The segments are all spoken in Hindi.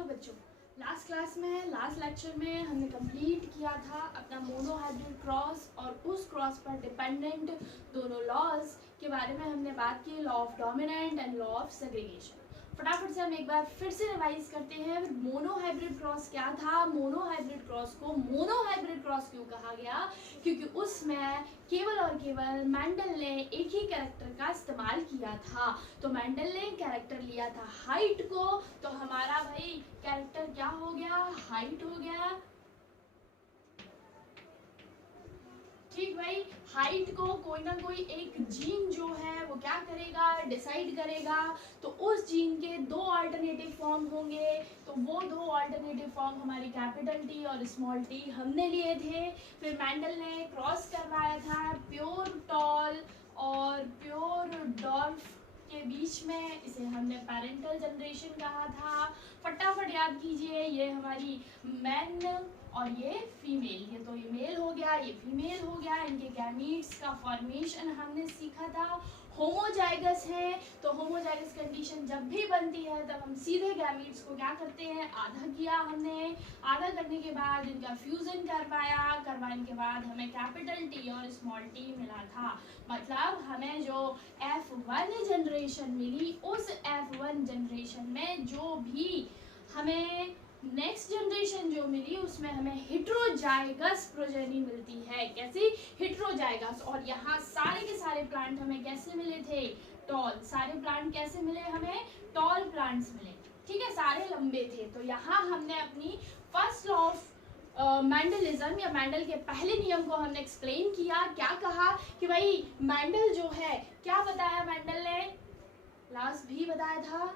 हेलो बच्चों, लास्ट क्लास में लास्ट लेक्चर में हमने कंप्लीट किया था अपना मोनोहाइब्रिड क्रॉस और उस क्रॉस पर डिपेंडेंट दोनों लॉज के बारे में हमने बात की, law of dominant and law of segregation. फटाफट से हम एक बार फिर से रिवाइज करते हैं। मोनोहाइब्रिड क्रॉस क्या था? मोनोहाइब्रिड क्रॉस को मोनोहाइब्रिड क्रॉस क्यों कहा गया? क्योंकि उसमें केवल और केवल मेंडल ने एक ही कैरेक्टर का इस्तेमाल किया था। तो मेंडल ने कैरेक्टर लिया था हाइट को, तो हमारा भाई कैरेक्टर क्या हो गया? हाइट हो गया। ठीक भाई, हाइट को कोई ना कोई एक जीन जो है वो क्या करेगा? डिसाइड करेगा। तो उस जीन के दो अल्टरनेटिव फॉर्म होंगे, तो वो दो अल्टरनेटिव फॉर्म हमारी कैपिटल टी और स्मॉल टी हमने लिए थे। फिर मेंडल ने क्रॉस करवाया था प्योर टॉल और प्योर डॉर्फ के बीच में, इसे हमने पैरेंटल जनरेशन कहा था। फटाफट याद कीजिए, ये हमारी मैन और ये फीमेल, ये तो ये मेल हो गया, ये फीमेल हो गया। इनके गैमीट्स का फॉर्मेशन हमने सीखा था। होमोजाइगस है, तो होमोजाइगस कंडीशन जब भी बनती है तब हम सीधे गैमीट्स को क्या करते हैं? आधा किया हमने। आधा करने के बाद इनका फ्यूजन करवाने के बाद हमें कैपिटल टी और स्मॉल टी मिला था। मतलब हमें जो F1 जनरेशन मिली, उस F1 जनरेशन में जो भी हमें नेक्स्ट जनरेशन जो मिली उसमें हमें हेट्रोजाइगस प्रोजेनी मिलती है। कैसी? हेट्रोजाइगस। और यहाँ सारे के सारे प्लांट हमें कैसे मिले थे? टॉल। सारे प्लांट कैसे मिले हमें? टॉल प्लांट्स मिले। ठीक है, सारे लंबे थे। तो यहाँ हमने अपनी फर्स्ट लॉ ऑफ मैंडलिज्म या मैंडल के पहले नियम को हमने एक्सप्लेन किया। क्या कहा कि भाई मैंडल जो है, क्या बताया मैंडल ने? लास्ट भी बताया था,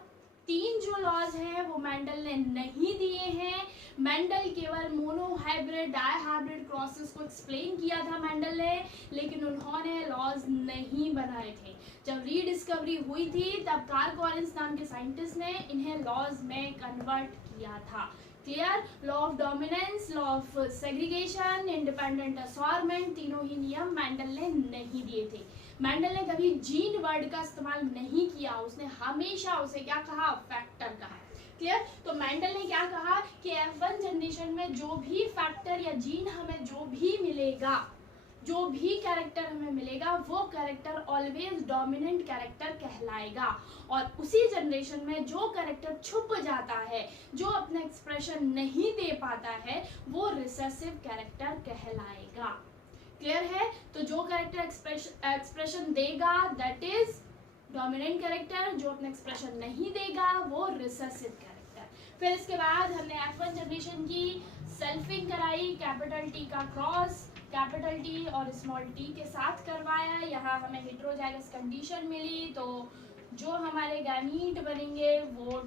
तीन जो लॉज हैं वो मेंडल ने नहीं दिए हैं। मेंडल केवल मोनोहाइब्रिड डायहाइब्रिड क्रॉसेस को एक्सप्लेन किया था मेंडल ने, लेकिन उन्होंने लॉज नहीं बनाए थे। जब रीडिस्कवरी हुई थी तब कार्ल कॉलिंस नाम के साइंटिस्ट ने इन्हें लॉज में कन्वर्ट किया था। Clear? Law of dominance, law of segregation, independent assortment, तीनों ही नियम मेंडल ने नहीं दिए थे। मेंडल ने कभी जीन वर्ड का इस्तेमाल नहीं किया, उसने हमेशा उसे क्या कहा? फैक्टर कहा। क्लियर? तो मेंडल ने क्या कहा कि F1 जनरेशन में जो भी फैक्टर या जीन हमें जो भी मिलेगा, जो भी कैरेक्टर हमें मिलेगा, वो कैरेक्टर ऑलवेज डोमिनेंट कैरेक्टर कहलाएगा। और उसी जनरेशन में जो कैरेक्टर छुप जाता है, जो अपना एक्सप्रेशन नहीं दे पाता है, वो रिसेसिव कैरेक्टर कहलाएगा। क्लियर है? तो जो कैरेक्टर एक्सप्रेशन देगा दैट इज डोमिनेंट कैरेक्टर, जो अपना एक्सप्रेशन नहीं देगा वो रिसेसिव कैरेक्टर। फिर इसके बाद हमने F1 जनरेशन की सेल्फिंग कराई, कैपिटल टी का क्रॉस कैपिटल टी और स्मॉल टी के साथ करवाया। यहाँ हमें हेट्रोजाइगस कंडीशन मिली, तो जो हमारे गैमीट बनेंगे वो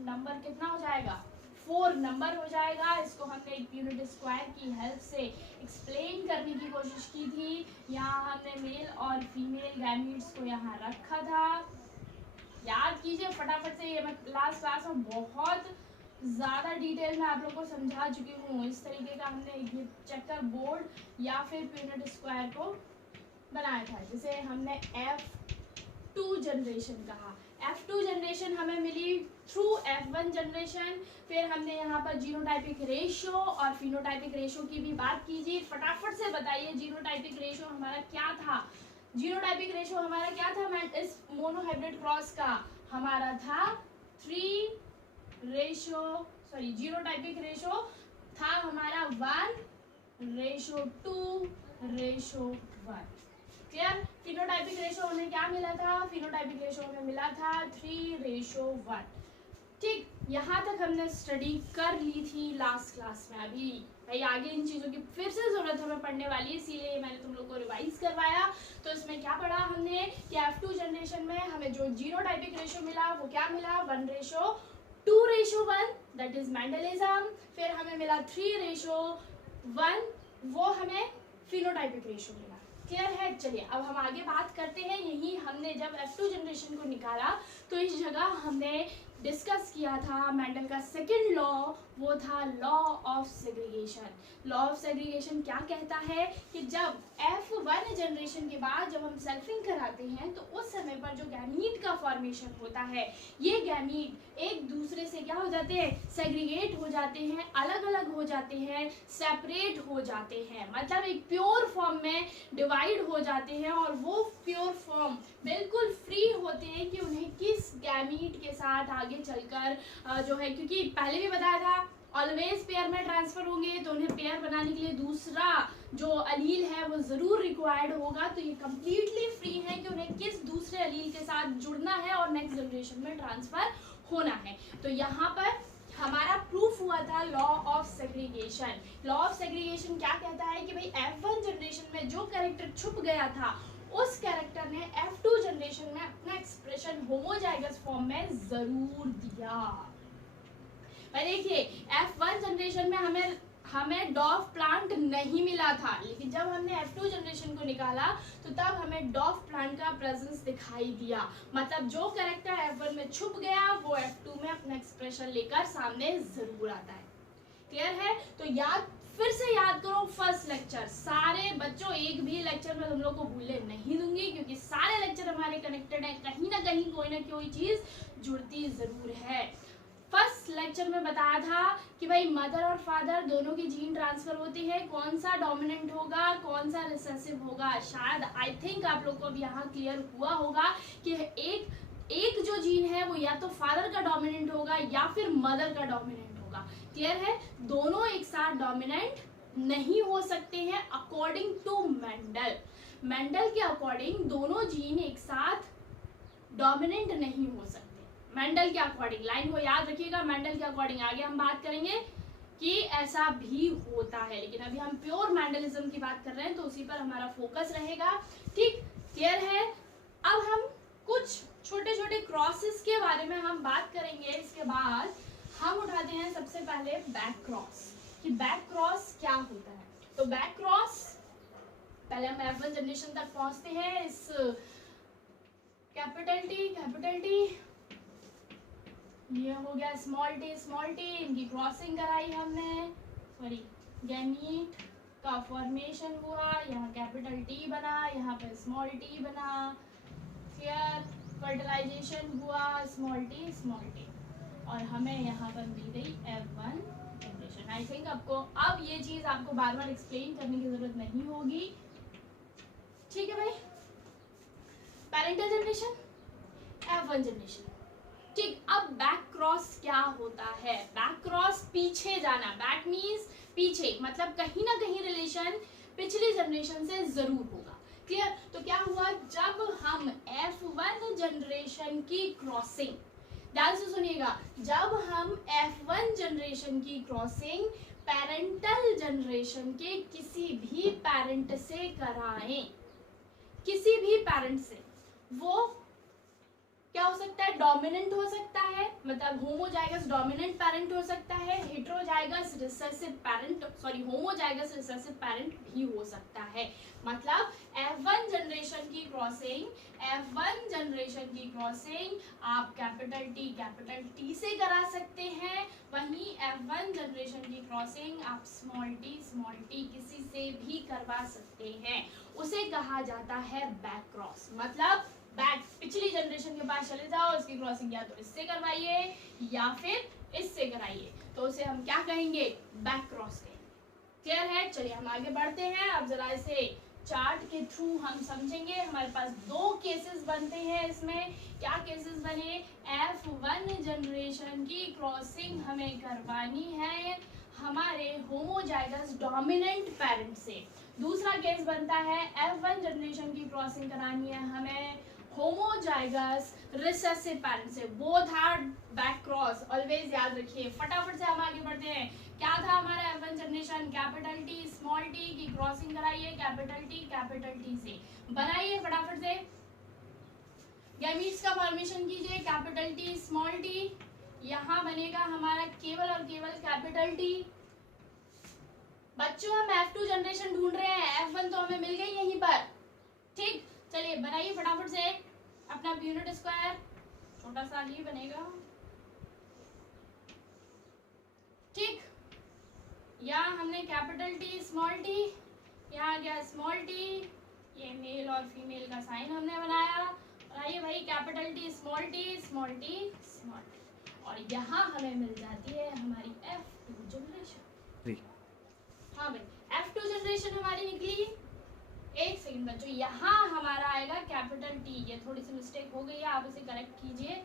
नंबर कितना हो जाएगा? 4 नंबर हो जाएगा। इसको हमने एक यूनिट स्क्वायर की हेल्प से एक्सप्लेन करने की कोशिश की थी। यहाँ हमने मेल और फीमेल गैमीट्स को यहाँ रखा था। याद कीजिए फटाफट से, ये मैं लास्ट क्लास में बहुत ज़्यादा डिटेल में आप लोगों को समझा चुकी हूँ। इस तरीके का हमने ये चेकर बोर्ड या फिर यूनिट स्क्वायर को बनाया था, जिसे हमने F2 जनरेशन कहा। F2 जनरेशन हमें मिली थ्रू F1 जनरेशन। फिर हमने यहाँ पर जीनोटाइपिक रेशियो और फिनोटाइपिक रेशियो की भी बात कीजिए। फटाफट से बताइए जीनोटाइपिक रेशियो हमारा क्या था? जीनोटाइपिक रेशियो हमारा क्या था? मैं इस मोनोहाइब्रिड क्रॉस का हमारा था 3 रेशियो, सॉरी जीनोटाइपिक रेशियो था हमारा 1:2:1। क्लियर? फिनोटाइपिक रेशियो हमें क्या मिला था? फिनोटाइपिक रेशियो हमें मिला था 3:1। ठीक, यहाँ तक हमने स्टडी कर ली थी लास्ट क्लास में। अभी भाई आगे इन चीज़ों की फिर से ज़रूरत हमें पढ़ने वाली है, इसीलिए मैंने तुम लोग को रिवाइज करवाया। तो इसमें क्या पढ़ा हमने कि F2 जनरेशन में हमें जो जीनोटाइपिक रेशियो मिला वो क्या मिला? 1:2:1, दैट इज मैंडलिज्म। फिर हमें मिला 3:1, वो हमें फिनोटाइपिक रेशियो मिला। क्लियर है? चलिए अब हम आगे बात करते हैं। यही हमने जब F2 जनरेशन को निकाला तो इस जगह हमने डिस्कस किया था, मेंडल का सेकंड लॉ, वो था law of segregation. Law of segregation क्या कहता है कि जब F1 जनरेशन के बाद जब हम सेल्फिंग कराते हैं तो उस समय पर जो गैमीट का फॉर्मेशन होता है, ये गैमीट एक दूसरे से क्या हो जाते हैं, सेग्रीगेट हो जाते हैं, अलग अलग हो जाते हैं, सेपरेट हो जाते हैं, मतलब एक प्योर फॉर्म में डिवाइड हो जाते हैं। और वो प्योर फॉर्म बिल्कुल फ्री होते हैं कि उन्हें किस गैमीट के साथ आगे चलकर जो है, क्योंकि पहले भी बताया था ऑलवेज पेयर में ट्रांसफर होंगे, तो उन्हें पेयर बनाने के लिए दूसरा जो अलील है वो जरूर रिक्वायर्ड होगा। तो ये कंप्लीटली फ्री है कि उन्हें किस दूसरे अलील के साथ जुड़ना है और नेक्स्ट जनरेशन में ट्रांसफर होना है। तो यहाँ पर हमारा प्रूफ हुआ था law of segregation. Law of segregation क्या कहता है कि भाई F1 जनरेशन में जो कैरेक्टर छुप गया था उस कैरेक्टर ने F2 जनरेशन में अपना एक्सप्रेशन होमोजाइगस फॉर्म में जरूर दिया। पर देखिए F1 जनरेशन में हमें डॉफ प्लांट नहीं मिला था, लेकिन जब हमने F2 जनरेशन को निकाला तो तब हमें डॉफ प्लांट का प्रेजेंस दिखाई दिया। मतलब जो कैरेक्टर F1 में छुप गया वो F2 में अपना एक्सप्रेशन लेकर सामने जरूर आता है। क्लियर है? तो फिर से याद करो फर्स्ट लेक्चर। सारे बच्चों एक भी लेक्चर में तुम लोग को भूलने नहीं दूंगी, क्योंकि सारे लेक्चर हमारे कनेक्टेड है, कहीं ना कहीं कोई ना कोई चीज जुड़ती जरूर है। फर्स्ट लेक्चर में बताया था कि भाई मदर और फादर दोनों के जीन ट्रांसफर होते हैं, कौन सा डोमिनेंट होगा कौन सा रिसेसिव होगा। शायद आई थिंक आप लोग को अब यहाँ क्लियर हुआ होगा कि एक जो जीन है वो या तो फादर का डोमिनेंट होगा या फिर मदर का डोमिनेंट होगा। क्लियर है? दोनों एक साथ डोमिनेंट नहीं हो सकते हैं अकॉर्डिंग टू मेंडल के अकॉर्डिंग दोनों जीन एक साथ डोमिनेंट नहीं हो सकते। मेंडल के अकॉर्डिंग, लाइन को याद रखिएगा, मेंडल के अकॉर्डिंग आगे हम बात करेंगे कि ऐसा भी होता है, लेकिन अभी हम प्योर मेंडलिज्म की बात कर रहे हैं तो उसी पर हमारा फोकस रहेगा। ठीक, क्लियर है? अब हम कुछ छोटे छोटे क्रॉसेस के बारे में हम बात करेंगे। इसके बाद हम उठाते हैं सबसे पहले बैक क्रॉस, कि बैक क्रॉस क्या होता है। तो बैक क्रॉस पहले हम F1 जनरेशन तक पहुंचते हैं। इस कैपिटल टी ये हो गया स्मॉल टी, इनकी क्रॉसिंग कराई हमने, सॉरी गैमीट का फॉर्मेशन हुआ, यहाँ कैपिटल टी बना, यहाँ पे स्मॉल टी बना, फिर फर्टिलाइजेशन हुआ स्मॉल टी, और हमें यहाँ पर मिल गई F1 जनरेशन। आई थिंक आपको अब ये चीज आपको बार बार एक्सप्लेन करने की जरूरत नहीं होगी। ठीक है भाई? Parental generation, F1 generation. ठीक, अब बैक क्रॉस क्या होता है? बैक क्रॉस पीछे जाना, बैक मीन्स पीछे, मतलब कहीं ना कहीं रिलेशन पिछली जनरेशन से जरूर होगा। क्लियर? तो क्या हुआ, जब हम F1 जनरेशन की क्रॉसिंग, ध्यान से सुनिएगा, जब हम F1 जनरेशन की क्रॉसिंग पेरेंटल जनरेशन के किसी भी पेरेंट से कराएं, किसी भी पेरेंट से, वो क्या हो सकता है, डोमिनेंट हो सकता है, मतलब होमोजाइगस डोमिनेंट पेरेंट हो सकता है, heterozygous recessive parent, sorry homozygous recessive parent भी हो सकता है। मतलब F1 जनरेशन की क्रॉसिंग आप कैपिटल टी से करा सकते हैं, वहीं F1 जनरेशन की क्रॉसिंग आप स्मॉल टी किसी से भी करवा सकते हैं। उसे कहा जाता है बैक क्रॉस। मतलब बैक, पिछली जनरेशन के पास चले जाओ, इसकी क्रॉसिंग या तो इससे करवाइए या फिर इससे कराइए, तो उसे हम क्या कहेंगे, बैक क्रॉस कहेंगे। क्लियर है? चलिए हम आगे बढ़ते हैं। अब जरा इसे चार्ट के थ्रू हम समझेंगे। हमारे पास दो केसेस बनते हैं इसमें। क्या केसेस बने? F1 जनरेशन की क्रॉसिंग हमें करवानी है हमारे होमोजाइगस डोमिनेंट पेरेंट से। दूसरा केस बनता है F1 जनरेशन की क्रॉसिंग करानी है हमें होमोजाइगस रिसेसिव पेरेंट से। Both are back cross, always याद रखिए। फटाफट से हम आगे बढ़ते हैं। क्या था हमारा F1 generation? Capital T small T की क्रॉसिंग कराइए कैपिटल टी से, बनाइए फटाफट से। गैमीट्स का फॉर्मेशन कीजिए कैपिटल टी स्मॉल टी, यहाँ बनेगा हमारा केवल और केवल कैपिटल टी। बच्चों हम F2 जनरेशन ढूंढ रहे हैं, F1 तो हमें मिल गई यहीं पर। ठीक, चलिए बनाइए फटाफट से अपना यूनिट स्क्वायर, छोटा सा ही बनेगा, यहाँ हमने कैपिटल टी स्मॉल टी, यहाँ आ गया स्मॉल टी, ये मेल और फीमेल का साइन हमने बनाया। और आइए भाई capital T small T small T small T, और यहाँ हमें मिल जाती है हमारी F2 जनरेशन। हाँ भाई F2 जनरेशन हमारी निकली। एक सेकंड बच्चों, यहाँ हमारा आएगा कैपिटल टी, ये थोड़ी सी मिस्टेक हो गई है, आप इसे करेक्ट कीजिए।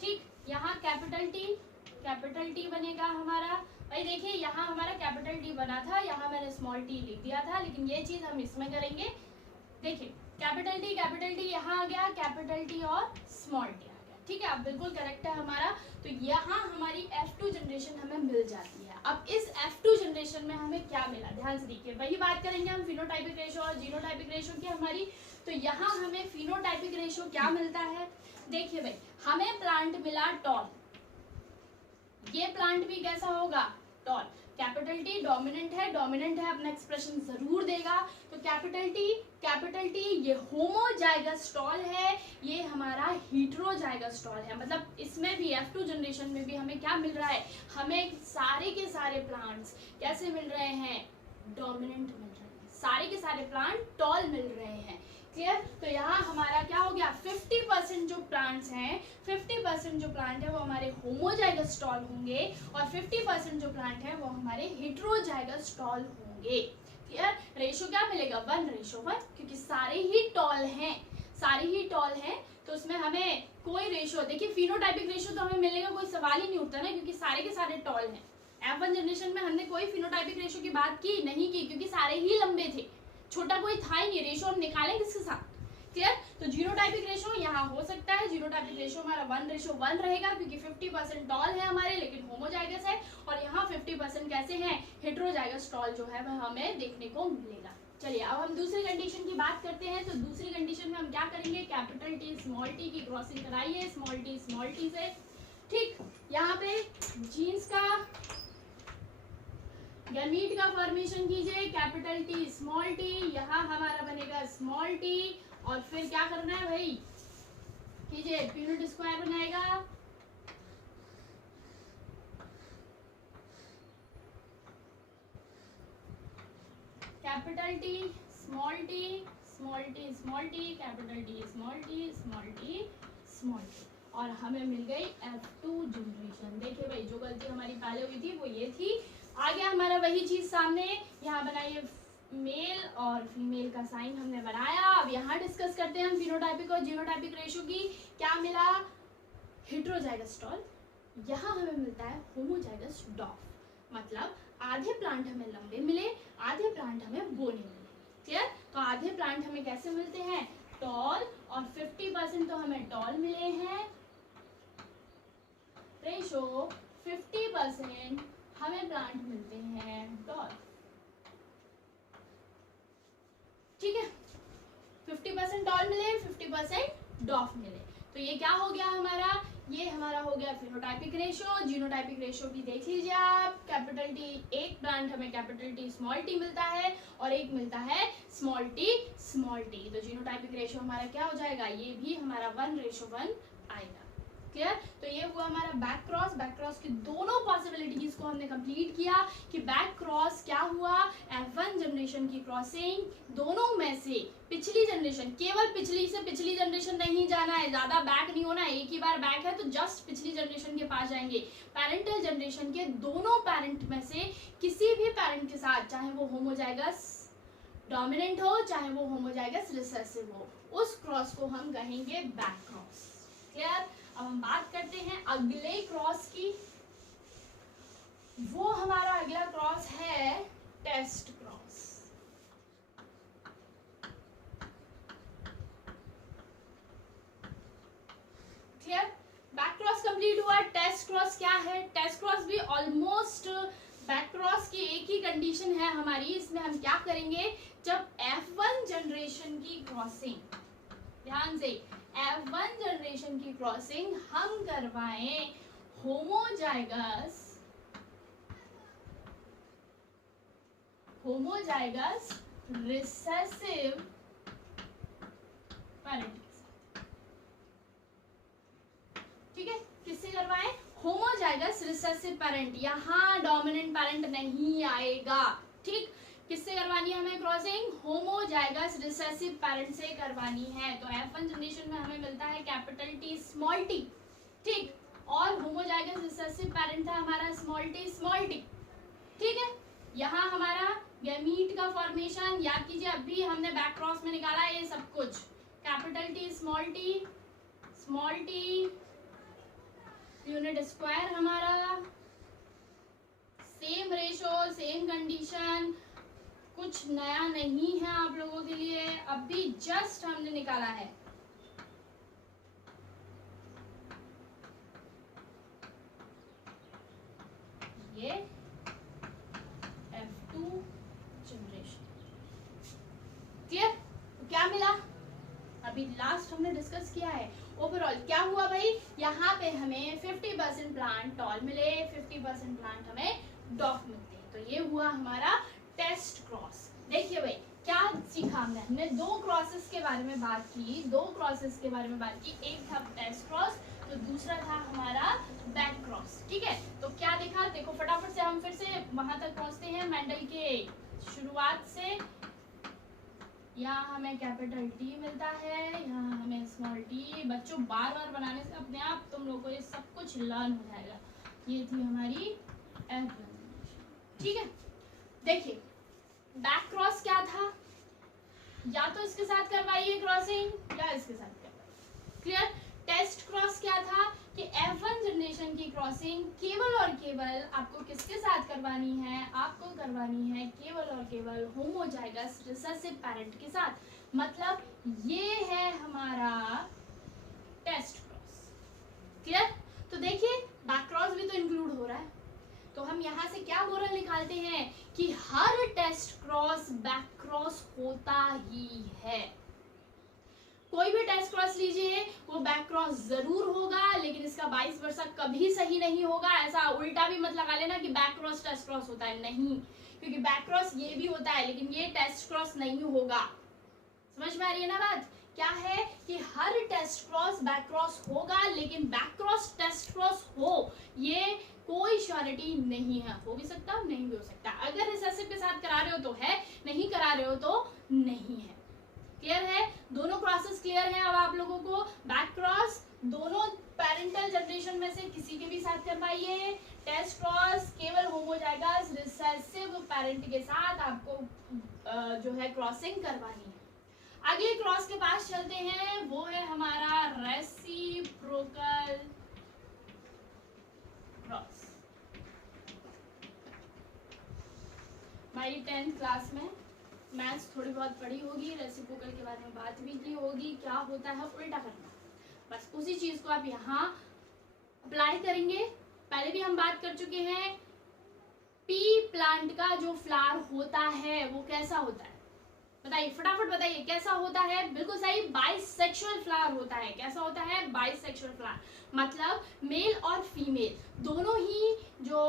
ठीक, यहाँ कैपिटल टी बनेगा हमारा। भाई देखिए यहाँ हमारा कैपिटल टी बना था, यहाँ मैंने स्मॉल टी लिख दिया था, लेकिन ये चीज हम इसमें करेंगे। देखिए कैपिटल टी यहाँ आ गया, कैपिटल टी और स्मॉल टी आ गया। ठीक है, अब बिल्कुल करेक्ट है हमारा। तो यहाँ हमारी F2 जनरेशन हमें मिल जाती है। अब इस F2 जनरेशन में हमें क्या मिला, ध्यान से देखिए, वही बात करेंगे हम फिनोटाइपिक रेशो और जीनोटाइपिक रेशो की हमारी। तो यहाँ हमें फिनोटाइपिक रेशो क्या मिलता है, देखिए भाई हमें प्लांट मिला टॉल, ये प्लांट भी कैसा होगा, टॉल। कैपिटल टी डोमिनेंट है, अपना एक्सप्रेशन जरूर देगा। तो कैपिटल टी ये होमोजाइगस टॉल है, ये हमारा हेटेरोजाइगस टॉल है। मतलब इसमें भी F2 जनरेशन में भी हमें क्या मिल रहा है, हमें सारे के सारे प्लांट्स कैसे मिल रहे हैं, डोमिनेंट मिल रहे हैं, सारे के सारे प्लांट टॉल मिल रहे हैं। क्लियर। तो यहाँ हमारा क्या हो गया, 50% जो प्लांट्स हैं, 50% जो प्लांट है वो हमारे होमोजाइगस टॉल होंगे और 50% जो प्लांट है वो हमारे हेटेरोजाइगस टॉल होंगे। क्लियर। रेशो क्या मिलेगा, 1:1, क्योंकि सारे ही टॉल हैं, तो उसमें हमें कोई रेशो, देखिए फिनोटाइपिक रेशो तो हमें मिलने का कोई सवाल ही नहीं उठता ना, क्योंकि सारे के सारे टॉल हैं। F1 जनरेशन में हमने कोई फिनोटाइपिक रेशो की बात की नहीं की, क्योंकि सारे ही लंबे थे, छोटा कोई था ही नहीं, रेशो हम निकालें किसके साथ। क्लियर। तो जीनोटाइपिक रेशो यहाँ हो सकता है, जीनोटाइपिक रेशो हमारा 1:1 रहेगा, क्योंकि 50% टॉल है हमारे लेकिन होमोजाइगस है, और यहाँ 50% कैसे हैं, हेटेरोजाइगस टॉल जो है वह हमें देखने को मिलेगा। चलिए अब हम दूसरी कंडीशन की बात करते हैं। तो दूसरी कंडीशन में हम क्या करेंगे, कैपिटल टी स्मॉल टी की क्रॉसिंग कराइए स्मॉल टी से। ठीक, यहाँ पे जीन्स का गैमीट का फॉर्मेशन कीजिए, कैपिटल टी स्मॉल टी, यहाँ हमारा बनेगा स्मॉल टी, और फिर क्या करना है भाई, कीजिए पीनट स्क्वायर बनाएगा, capital T small T small T small T, capital T small T small T small T, और हमें मिल गई F2 जनरेशन। देखिए भाई जो गलती हमारी पहले हुई थी वो ये थी। आ गया हमारा वही चीज सामने, यहाँ बनाइए मेल और फीमेल का साइन हमने बनाया। अब यहाँ डिस्कस करते हैं हम फिनोटाइपिक और जीनोटाइपिक रेशो की। क्या मिला, हेटेरोजाइगस टॉल, यहाँ हमें मिलता है होमोजाइगस डॉफ, मतलब आधे प्लांट हमें लंबे मिले, आधे प्लांट हमें बोने मिले। क्लियर। तो आधे प्लांट हमें कैसे मिलते हैं, टॉल, और 50% तो हमें टॉल मिले हैं, रेशो 50% हमें प्लांट मिलते हैं टॉल। ठीक है, 50% टॉल मिले, 50% डॉफ मिले, तो ये क्या हो गया हमारा, ये हमारा हो गया फिनोटाइपिक रेशो। जीनोटाइपिक रेशो भी देख लीजिए आप, कैपिटल टी, एक प्लांट हमें कैपिटल टी स्मॉल टी मिलता है और एक मिलता है स्मॉल टी, तो जीनोटाइपिक रेशो हमारा क्या हो जाएगा, ये भी हमारा 1:1 आएगा। क्लियर। तो ये हुआ हमारा बैक क्रॉस की दोनों पॉसिबिलिटीज को हमने कंप्लीट किया कि बैक क्रॉस क्या हुआ, F1 जनरेशन की क्रॉसिंग, दोनों में से पिछली जनरेशन, केवल पिछली से पिछली जनरेशन नहीं जाना है, ज्यादा बैक नहीं होना, एक ही बार बैक है तो जस्ट पिछली जनरेशन के पास जाएंगे। पेरेंटल जनरेशन के दोनों पेरेंट में से किसी भी पेरेंट के साथ, चाहे वो होमोजाइगस डोमिनेंट हो चाहे वो होमोजाइगस रिसेसिव हो, उस क्रॉस को हम कहेंगे बैक क्रॉस। क्लियर। अब हम बात करते हैं अगले क्रॉस की। वो हमारा अगला क्रॉस है test cross. Clear. Back cross complete हुआ, टेस्ट क्रॉस क्या है, टेस्ट क्रॉस भी ऑलमोस्ट बैक क्रॉस की एक ही कंडीशन है हमारी। इसमें हम क्या करेंगे, जब F1 जनरेशन की क्रॉसिंग, ध्यान से, F1 जनरेशन की क्रॉसिंग हम करवाएं होमोजाइगस रिसेसिव पेरेंट के साथ। ठीक है, किससे करवाएं, होमोजाइगस रिसेसिव पेरेंट, यहाँ डोमिनेंट पेरेंट नहीं आएगा। ठीक, किससे करवानी है हमें क्रॉसिंग? होमोजाइगस रिसेसिव पेरेंट से करवानी है। तो F1 जनरेशन में हमें मिलता है कैपिटल T स्मॉल t। ठीक, और होमोजाइगस रिसेसिव पेरेंट था हमारा स्मॉल t स्मॉल t। ठीक है, यहाँ हमारा गैमीट का फॉर्मेशन याद कीजिए, अभी हमने बैक क्रॉस में निकाला है ये सब कुछ। Capital T small t unit square हमारा, सेम रेशो सेम कंडीशन, कुछ नया नहीं है आप लोगों के लिए, अभी जस्ट हमने निकाला है। ये F2 जनरेशन। क्लियर? तो क्या मिला? अभी लास्ट हमने डिस्कस किया है। ओवरऑल क्या हुआ भाई? यहाँ पे हमें 50% प्लांट टॉल मिले, 50% प्लांट हमें डॉफ मिलते हैं। तो ये हुआ हमारा टेस्ट क्रॉस। देखिए भाई क्या सीखा हमने दो क्रॉसेस के बारे में बात की, दो क्रॉसेस के बारे में बात की। एक था टेस्ट क्रॉस, तो दूसरा था हमारा बैक क्रॉस। ठीक है, तो क्या देखा? देखो फटाफट से हम फिर से वहां तक पहुंचते हैं मेंडल के शुरुआत से। यहाँ हमें कैपिटल T मिलता है, यहाँ हमें स्मॉल t। बच्चों बार बार बनाने से अपने आप तुम लोगों को ये सब कुछ लर्न हो जाएगा। ये थी हमारी F1। ठीक है, देखिए बैक क्रॉस क्या था? या तो इसके साथ करवाइए क्रॉसिंग या इसके साथ करवाइए। क्लियर? टेस्ट क्रॉस क्या था कि F1 जनरेशन की क्रॉसिंग केवल और केवल आपको किसके साथ करवानी है? आपको करवानी है केवल और केवल होमोजाइगस रिसेसिव पेरेंट के साथ। मतलब ये है हमारा टेस्ट क्रॉस। क्लियर? तो देखिए बैक क्रॉस भी तो इंक्लूड हो रहा है, तो हम यहाँ से क्या मोरल निकालते हैं कि हर टेस्ट क्रॉस बैक क्रॉस होता ही है। कोई भी टेस्ट क्रॉस लीजिए वो बैक क्रॉस जरूर होगा, लेकिन इसका 22% कभी सही नहीं होगा। ऐसा उल्टा भी मत लगा लेना कि बैक क्रॉस टेस्ट क्रॉस होता है, नहीं, क्योंकि बैक क्रॉस ये भी होता है लेकिन ये टेस्ट क्रॉस नहीं होगा। समझ में आ रही है ना बात? क्या है कि हर टेस्ट क्रॉस बैक क्रॉस होगा, लेकिन बैक क्रॉस टेस्ट क्रॉस हो ये कोई श्योरिटी नहीं है। हो भी सकता नहीं भी हो सकता। अगर रिसेसिव के साथ करा रहे हो तो है, नहीं करा रहे हो तो नहीं है। क्लियर है? दोनों क्रॉसेस क्लियर है अब आप लोगों को? बैक क्रॉस दोनों पेरेंटल जनरेशन में से किसी के भी साथ करवाइए। टेस्ट क्रॉस केवल होमोजाइगस रिसेसिव पेरेंट के साथ आपको जो है क्रॉसिंग करवानी है। अगले क्रॉस के पास चलते हैं, वो है हमारा रेसिप्रोकल क्रॉस। हमारी 10th क्लास में मैथ्स थोड़ी बहुत पढ़ी होगी, रेसिप्रोकल के बारे में बात भी की होगी। क्या होता है उल्टा करना, बस उसी चीज को आप यहाँ अप्लाई करेंगे। पहले भी हम बात कर चुके हैं, पी प्लांट का जो फ्लावर होता है वो कैसा होता है? बताइए फटाफट बताइए, कैसा होता है? बिल्कुल सही, बाइसेक्सुअल फ्लावर होता है। कैसा होता है? बाइसेक्सुअल फ्लावर, मतलब मेल और फीमेल दोनों ही जो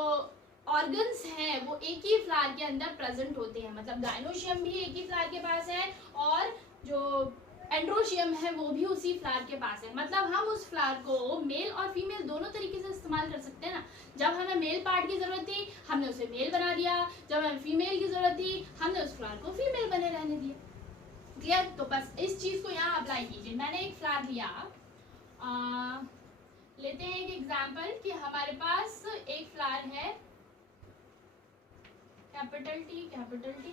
ऑर्गन्स हैं वो एक ही फ्लावर के अंदर प्रेजेंट होते हैं। मतलब गाइनोशियम भी एक ही फ्लावर के पास है और जो एंड्रोशियम है वो भी उसी फ्लावर के पास है। मतलब हम उस फ्लावर को मेल और फीमेल दोनों तरीके से इस्तेमाल कर सकते हैं ना। जब हमें मेल पार्ट की जरूरत थी हमने उसे मेल बना दिया, जब हमें फीमेल की जरूरत थी हमने उस फ्लावर को फीमेल बने रहने दिया। क्लियर? तो बस इस चीज को यहाँ अप्लाई कीजिए। मैंने एक फ्लावर लिया, लेते हैं एक एग्जाम्पल कि हमारे पास एक फ्लावर है capital T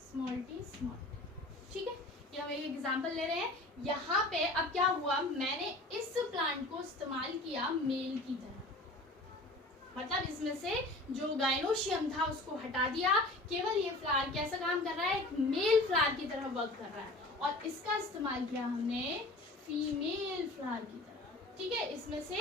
small t small t। ठीक है, ये हम एक एग्जाम्पल ले रहे हैं। यहाँ पे अब क्या हुआ, मैंने इस प्लांट को इस्तेमाल किया मेल की तरह। मतलब इसमें से जो गाइनोशियम था उसको हटा दिया, केवल ये फ्लावर कैसा काम कर रहा है? एक मेल फ्लावर की तरह वर्क कर रहा है, और इसका इस्तेमाल किया हमने फीमेल फ्लावर की तरह। ठीक है, इसमें से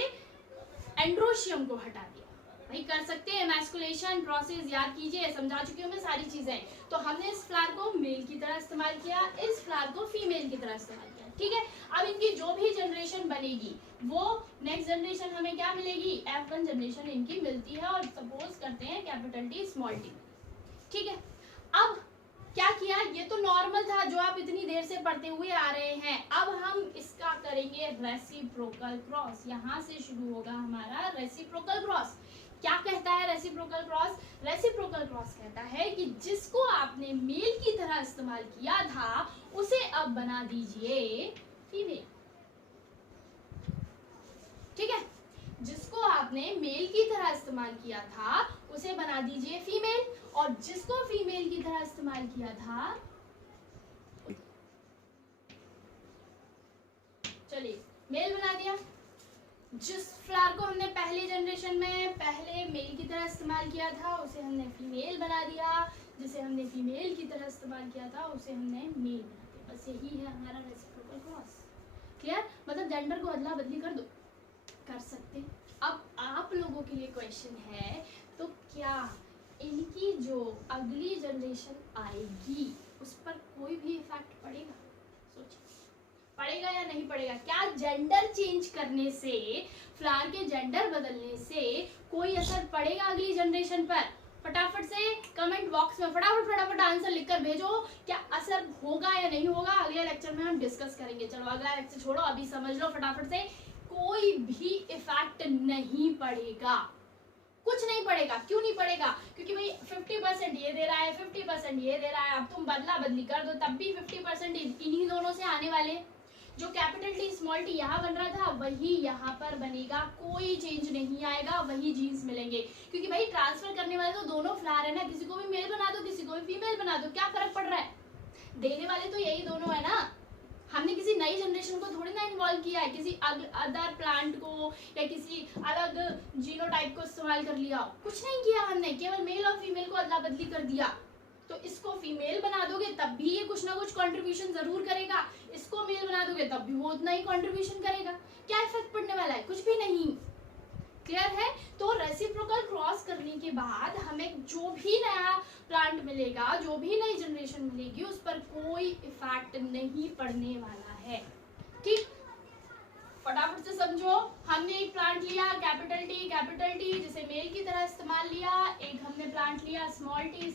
एंड्रोशियम को हटा दिया। भाई कर सकते हैं मैस्कुलेशन प्रोसेस, याद कीजिए, समझा चुकी हूँ मैं सारी चीजें। तो हमने इस फ्लावर को मेल की तरह इस्तेमाल किया, इस फ्लावर को फीमेल की तरह इस्तेमाल किया। ठीक है, अब इनकी जो भी जनरेशन बनेगी वो नेक्स्ट जनरेशन हमें क्या मिलेगी? F1 जनरेशन इनकी मिलती है, और सपोज करते हैं कैपिटल T स्मॉल t। ठीक है, अब क्या किया, ये तो नॉर्मल था जो आप इतनी देर से पढ़ते हुए आ रहे हैं। अब हम इसका करेंगे रेसिप्रोकल क्रॉस। यहाँ से शुरू होगा हमारा रेसिप्रोकल क्रॉस। क्या कहता है रेसिप्रोकल क्रॉस? रेसिप्रोकल क्रॉस कहता है कि जिसको आपने मेल की तरह इस्तेमाल किया था उसे अब बना दीजिए फीमेल। ठीक है, जिसको आपने मेल की तरह इस्तेमाल किया था उसे बना दीजिए फीमेल, और जिसको फीमेल की तरह इस्तेमाल किया था, चलिए मेल बना दिया। जिस फ्लावर को हमने पहले जनरेशन में पहले मेल की तरह इस्तेमाल किया था उसे हमने फीमेल बना दिया, जिसे हमने फीमेल की तरह इस्तेमाल किया था उसे हमने मेल बना दिया। बस यही है हमारा रेसिप्रोकल क्रॉस। क्लियर? मतलब जेंडर को अदला बदली कर दो, कर सकते। अब आप लोगों के लिए क्वेश्चन है, तो क्या इनकी जो अगली जनरेशन आएगी उस पर कोई भी इफेक्ट पड़ेगा? सोचिए, पड़ेगा या नहीं पड़ेगा? क्या जेंडर चेंज करने से, फ्लावर के जेंडर बदलने से कोई असर पड़ेगा अगली जनरेशन पर? फटाफट से कमेंट बॉक्स में फटाफट आंसर लिखकर भेजो। क्या असर होगा या नहीं होगा? अगले लेक्चर में हम डिस्कस करेंगे। चलो अगला लेक्चर छोड़ो, अभी समझ लो फटाफट से। कोई भी इफेक्ट नहीं पड़ेगा, कुछ नहीं पड़ेगा। क्यों नहीं पड़ेगा? क्योंकि भाई 50% ये दे रहा है, 50% ये दे रहा है। अब तुम बदला बदली कर दो तब भी 50% इन्हीं दोनों से आने वाले। जो कैपिटल टी स्मॉल टी यहाँ बन रहा था वही यहाँ पर बनेगा, कोई चेंज नहीं आएगा, वही जीन्स मिलेंगे। क्योंकि भाई ट्रांसफर करने वाले तो दोनों फ्लावर है ना, किसी को भी मेल बना दो किसी को भी फीमेल बना दो, क्या फर्क पड़ रहा है? देने वाले तो यही दोनों है ना। हमने किसी नई जनरेशन को थोड़ी ना इन्वॉल्व किया है, किसी अदर प्लांट को या किसी अलग जीनोटाइप को इस्तेमाल कर लिया, कुछ नहीं किया हमने, केवल मेल और फीमेल को अदला बदली कर दिया। तो इसको फीमेल बना दोगे तब भी ये कुछ ना कुछ कंट्रीब्यूशन जरूर करेगा, इसको मेल बना दोगे तब भी वो उतना ही कंट्रीब्यूशन करेगा। क्या इफेक्ट पड़ने वाला है? कुछ भी नहीं। क्लियर है? तो रेसिप्रोकल क्रॉस करने के बाद हमें जो भी नया प्लांट मिलेगा, जो भी नई जनरेशन मिलेगी, उस पर कोई इफेक्ट नहीं पड़ने वाला है। ठीक, फटाफट से समझो। हमने एक प्लांट लिया कैपिटल टी जिसे मेल की तरह इस्तेमाल लिया, एक हमने प्लांट लिया स्मॉल टी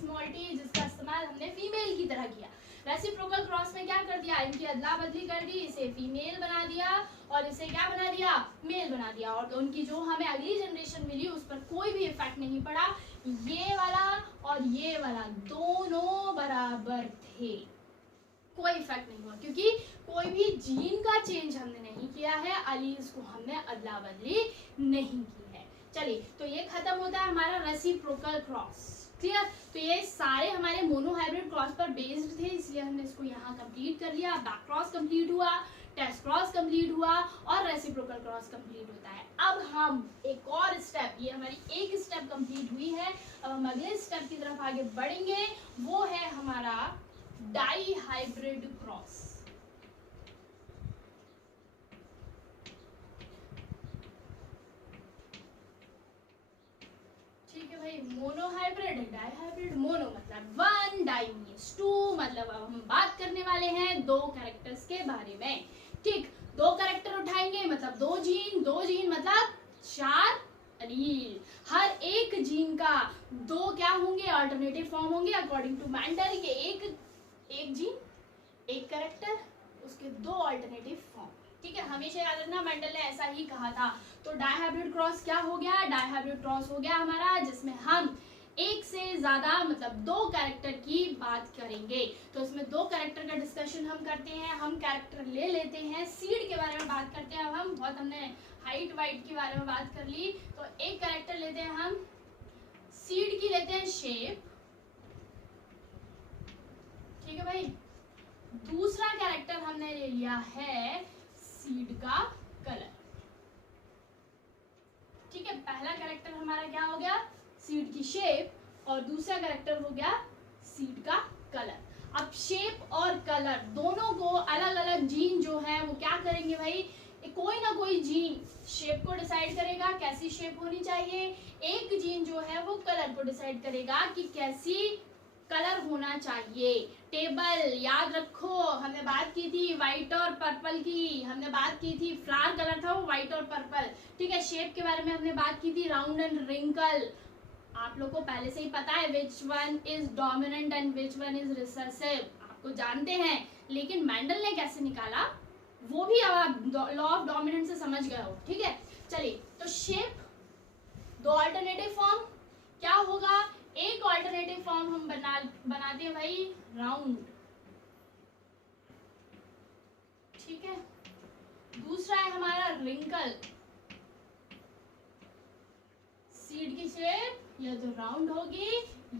जिसका इस्तेमाल हमने फीमेल की तरह किया। रेसिप्रोकल क्रॉस में क्या कर दिया? इनकी अदला बदली कर दी, इसे फीमेल बना दिया और इसे क्या बना दिया? मेल बना दिया। और उनकी जो हमें अगली जनरेशन मिली उस पर कोई भी इफेक्ट नहीं पड़ा। ये वाला और ये वाला दोनों बराबर थे, कोई इफेक्ट नहीं हुआ, क्योंकि कोई भी जीन का चेंज हमने नहीं किया है, अलीज को हमने अदला बदली नहीं की है। चलिए, तो ये खत्म होता है हमारा रेसिप्रोकल क्रॉस। क्लियर? तो ये सारे हमारे मोनोहाइब्रिड क्रॉस पर बेस्ड थे, इसलिए हमने इसको यहाँ कंप्लीट कर लिया। बैक क्रॉस कंप्लीट हुआ, टेस्ट क्रॉस कंप्लीट हुआ और रेसिप्रोकल क्रॉस कंप्लीट होता है। अब हम एक और स्टेप, ये हमारी एक स्टेप कंप्लीट हुई है, अब हम अगले स्टेप की तरफ आगे बढ़ेंगे। वो है हमारा डाई हाइब्रिड क्रॉस। ठीक है भाई, mono hybrid, di hybrid. Mono मतलब 1, डाई मीन्स 2, मतलब अब हम बात करने वाले हैं दो कैरेक्टर्स के बारे में। ठीक, दो कैरेक्टर उठाएंगे मतलब दो जीन मतलब 4 अलील। हर एक जीन का दो क्या होंगे? अल्टरनेटिव फॉर्म होंगे अकॉर्डिंग टू मेंडल के। एक जीन, एक कैरेक्टर, उसके दो अल्टरनेटिव फॉर्म। ठीक है, हमेशा याद रखना, मेंडल ने ऐसा ही कहा था। तो डायहाइब्रिड क्रॉस क्या हो गया? डायहाइब्रिड क्रॉस हो गया हमारा जिसमें हम एक से ज्यादा मतलब दो कैरेक्टर की बात करेंगे। तो इसमें दो कैरेक्टर का डिस्कशन हम करते हैं। हम कैरेक्टर ले लेते हैं, सीड के बारे में बात करते हैं। अब हम बहुत हमने हाइट वाइट के बारे में बात कर ली, तो एक कैरेक्टर लेते हैं हम सीड की, लेते हैं शेप। ठीक है भाई, दूसरा कैरेक्टर हमने ले लिया है सीड का कलर। ठीक है, पहला कैरेक्टर हमारा क्या हो गया? सीड की शेप, और दूसरा कैरेक्टर हो गया सीड का कलर। अब शेप और कलर दोनों को अलग अलग जीन जो है वो क्या करेंगे भाई? कोई ना कोई जीन शेप को डिसाइड करेगा कैसी शेप होनी चाहिए, एक जीन जो है वो कलर को डिसाइड करेगा कि कैसी कलर होना चाहिए। टेबल याद रखो, हमने बात की थी व्हाइट और पर्पल की, हमने बात की थी फ्लावर कलर था वो व्हाइट और पर्पल। ठीक है, शेप के बारे में हमने बात की थी राउंड एंड रिंकल। आप लोग को पहले से ही पता है which one is dominant and which one is recessive, आपको जानते हैं, लेकिन मेंडल ने कैसे निकाला वो भी अब आप लॉ ऑफ डोमिनेंस से समझ गए हो, ठीक है। चलिए, तो शेप, दो अल्टरनेटिव फॉर्म, क्या होगा, एक अल्टरनेटिव फॉर्म हम बनाते हैं भाई राउंड, ठीक है। दूसरा है हमारा रिंकल, सीड की शेप या तो राउंड होगी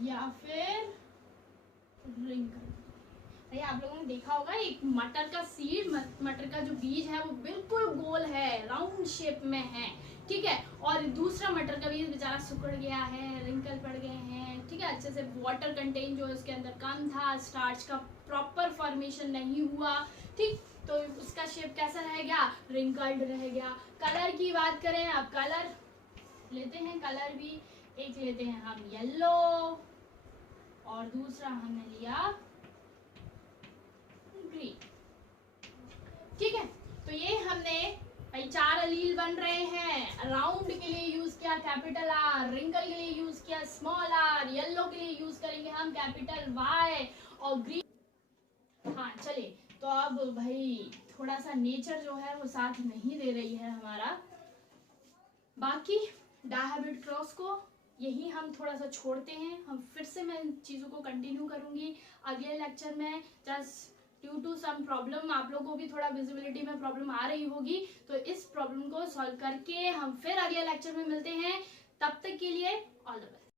या फिर रिंकल। भाई आप लोगों ने देखा होगा एक मटर का सीड, मटर का जो बीज है वो बिल्कुल गोल है, राउंड शेप में है, ठीक है। और दूसरा मटर का बीज बेचारा सिकुड़ गया है, रिंकल पड़ गए हैं, ठीक है, अच्छे से वाटर कंटेन जो है उसके अंदर कम था, स्टार्च का प्रॉपर फॉर्मेशन नहीं हुआ, ठीक, तो उसका शेप कैसा रह गया, रिंकल्ड रह गया। कलर की बात करें, अब कलर लेते हैं, कलर भी एक लेते हैं हम येलो और दूसरा हमने लिया ग्रीन, ठीक है। तो ये हमने भाई 4 अलील बन रहे हैं, राउंड के लिए यूज किया कैपिटल आर, रिंकल के लिए यूज किया स्मॉल आर, येलो के लिए यूज करेंगे हम कैपिटल वाई और ग्रीन। हाँ चलिए, तो अब भाई थोड़ा सा नेचर जो है वो साथ नहीं दे रही है हमारा, बाकी डायहाब्रिड क्रॉस को यही हम थोड़ा सा छोड़ते हैं, हम फिर से मैं इन चीज़ों को कंटिन्यू करूंगी अगले लेक्चर में। Just due to some problem आप लोगों को भी थोड़ा विजिबिलिटी में प्रॉब्लम आ रही होगी, तो इस प्रॉब्लम को सॉल्व करके हम फिर अगले लेक्चर में मिलते हैं। तब तक के लिए ऑल द बेस्ट।